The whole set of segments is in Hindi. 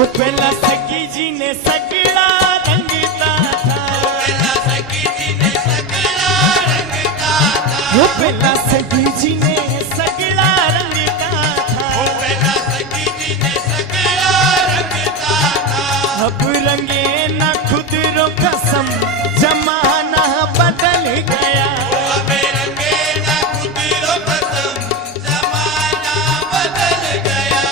वो पहला सखी जी ने सगड़ा रंगता था, पहला सखी जी ने सगड़ा रंगता था, वो पहला सखी जी ने सगड़ा रंगता था, वो पहला सखी जी ने सगड़ा रंगता था। अब रंगे ना खुद रो कसम जमाना बदल गया, अब रंगे ना खुद रो कसम जमाना बदल गया।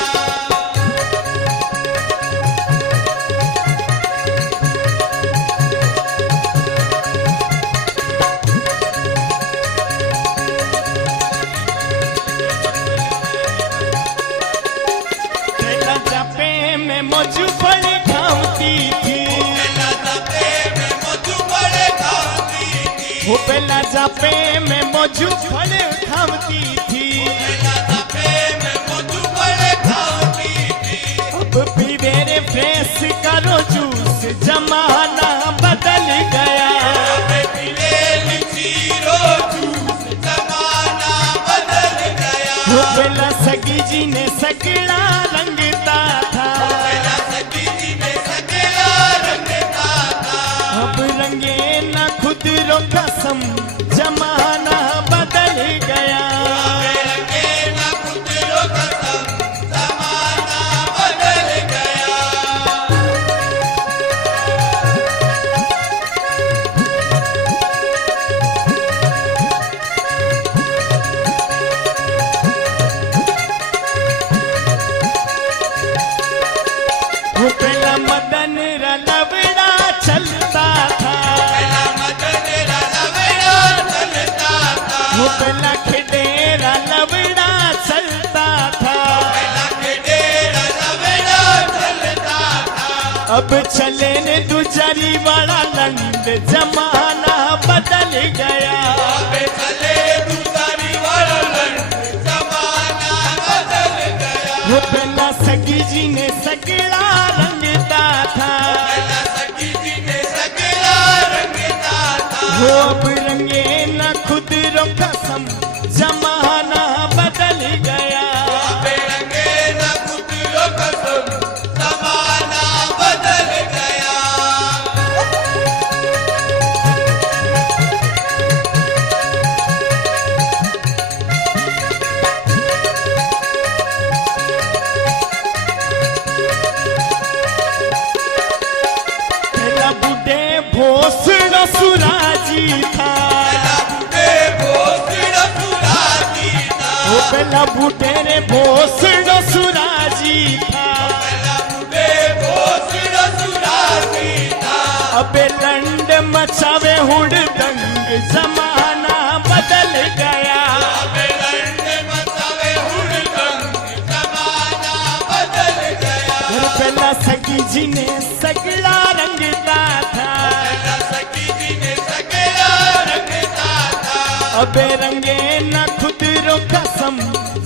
पहला जापे में मौजू बड़ी खाती थी, पहला जापे में मौजू बड़े खाती थी, वो पहला जापे में मौजू बड़ी खाती थी, पहला जापे में मौजू बड़े खाती थी। अब पीवे रे फ्रेश करो जूस जमाना बदल गया, अब पीले लीचीरो जूस जमाना बदल गया। वो पहला सगी जी ने सगड़ा रंगता था, पहला सखी जी ने सगड़ा रंगता था, अब रंगे ना खुद रो कसम जमाना बदल गया, अब रंगे ना खुद रो कसम जमाना बदल गया। वो पहला मदन रलवड़ा चलता था, पहला मदन रलवड़ा चलता था, वो पहला खिडेरा लवड़ा चलता था, पहला खेडे रलवड़ा चलता था। अब चले ने दुजारी वाला लंड जमाना बदल गया, अब चले दूसरी वाला लंड जमाना बदल गया। वो पहला सगी जी ने सगड़ा रंगता था, पहला सखी जी ने सगड़ा रंगता था, वो अब रंगे ना खुद रो कसम जमाना बदल गया, अब रंगे ना खुद रो कसम जमाना बदल गया। पहला बुढ़े भोसड़ा सुराजी था, बुढ़े भोसड़ा सुराजी था, वो पहला बुढ़े रे भोसड़ा सुराजी था, पहला बुढ़े भोसड़ा सुराजी था, अबे लंड मचावे हुड़दंग जमाना बदल गया, अब लंड मचावे हुड़दंग जमाना बदल गया। फिर पहला सगी जी ने सगड़ा रंगता था, पहला सखी जी ने सगड़ा रंगता था, अबे रंगे न खुद रो कसम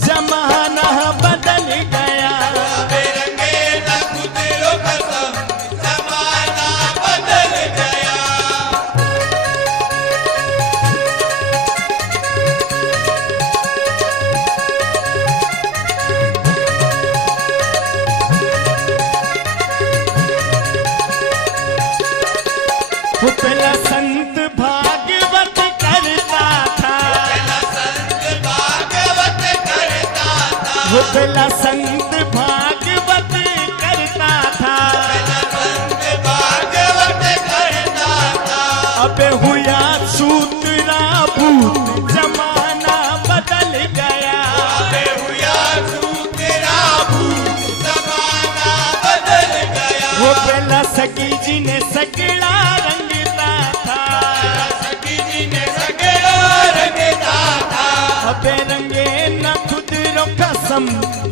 जमाना बदल गया, अब रंगे ना खुद रो कसम जमाना बदल गया। वो पहला संत भागवत करता था, पहला संत भागवत करता था, वो पहला संत भागवत करता था, पहला संत भागवत करता था, अबे हुआ सूतरा भूत जमाना बदल गया, अबे हुआ सूतरा भूत जमाना बदल गया। वो पहला सगी जी ने सगड़ा रंगता था, पहला सखी जी ने सगड़ा रंगता था, अबे रंगे न खुद रो कसम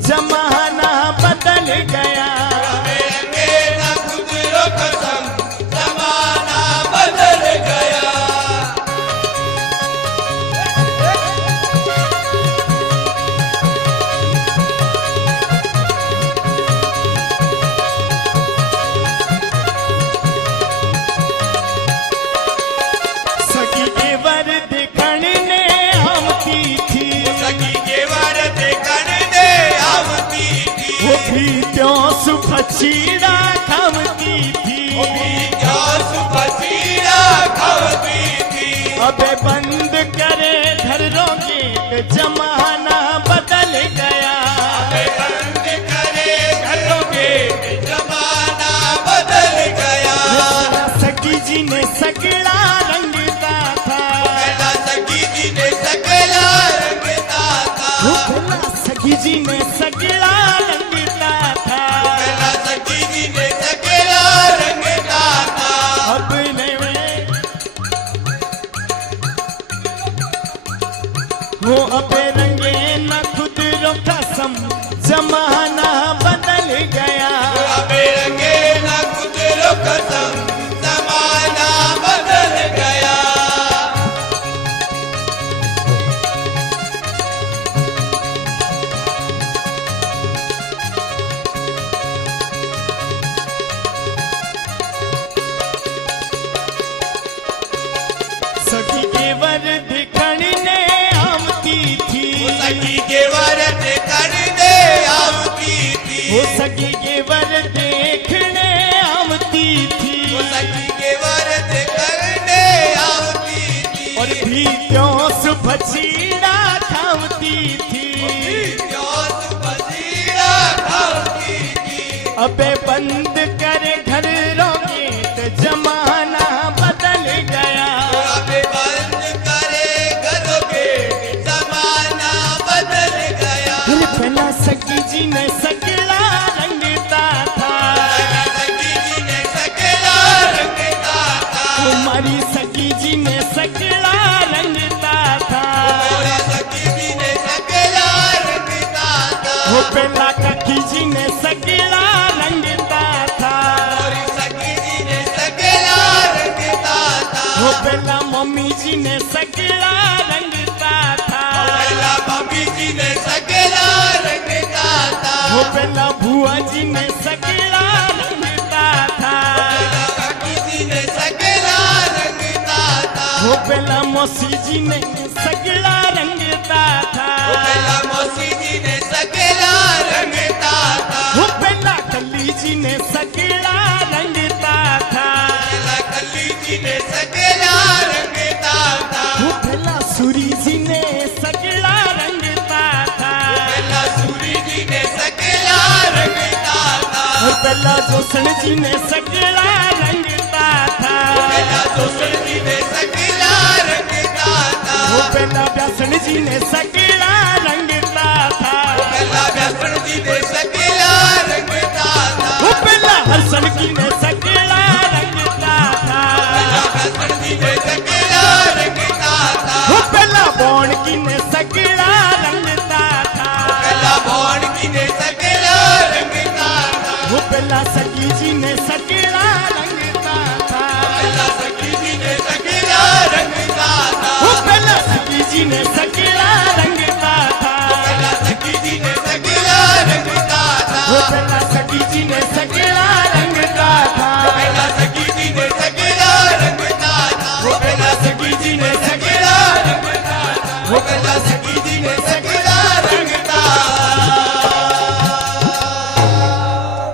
जमाना बदल गया, अब रंगे ना खुद रो कसम जमाना बदल गया। सगी के वर देखण ने आमती थी, सखी के वर देखण दे आवती थी, वो भी त्यों सुबह चीड़ा खावती थी, बीजो सुबह चीड़ा खावती थी। अबे बंद करे घरों गेट जमाना बदल गया। अबे बंद करे घरों गेट जमाना बदल गया। सखी जी ने सगड़ा रंगता था, पहला सखी जी ने सगला रंगता था। सखी जी ने सगड़ा रंगता था। पहला सखी जी ने सगला रंगता था। अब नवे वो अबे रंगे न खुद रो कसम जमाना बदल गया। अबे रंगे ना गुजरो कसम जमाना बदल गया। सखी के वर दिखने आमती थी, सखी के वरत करने आवती थी। वो सखी के वर देखने आमती थी, सखी के वरत करने आवती थी। और भी क्यों सुबह चीड़ा खावती थी। प्योस बजीरा खावती थी। अबे बंद करे घर गेट जमाना बदल गया। अबे बंद करे घरों गेट जमाना बदल गया। फिर पहला सखी जी ने सगड़ा रंगता था, सखी जी ने सगला रंगता था। हमारी सखी जी ने सगड़ा रंगता था। मेरा सखी जी ने सगला रंगता था। वो पहला काकी जी ने सगड़ा रंगता था। मेरी सखी जी ने सगला रंगता था। वो पहला मम्मी जी ने सगड़ा रंगता था। पहला मम्मी जी ने सगला रंगता था। वो पहला बुआ जी ने सगड़ा रंगता था। पहला काकी जी ने सगला रंगता था। वो पहला मौसी जी ने सगड़ा रंगता था। पहला मौसी जी ने सगला रंगता था। वो पहला कली जी ने सगड़ा रंगता था। पहला कली जी ने सगला रंगता था। वो पहला सूरी जी ने सगड़ा रंगता था। पहला सूरी जी ने सगला रंगता था। वो पहला जोसन जी ने सगड़ा रंगता था। पहला जोसन जी ने सगला रंगता था। वो पहला व्यासन जी ने सगड़ा रंगता था। पहला व्यासन जी ने सगला रंगता था। वो पहला हसन जी ने सगड़ा रंगता था। पहला व्यासन जी ने सगला रंगता था। वो पहला बौन की ने सगड़ा रंगता था। पहला भौन जी ने सगला रंगता था। वो पहला सखी जी ने सगड़ा रंगता था। पहला सखी जी ने सगला रंगता था। वो पहला सखी जी ने सगड़ा रंगता था। पहला सखी जी ने सगला रंगता था। वो पहला सखी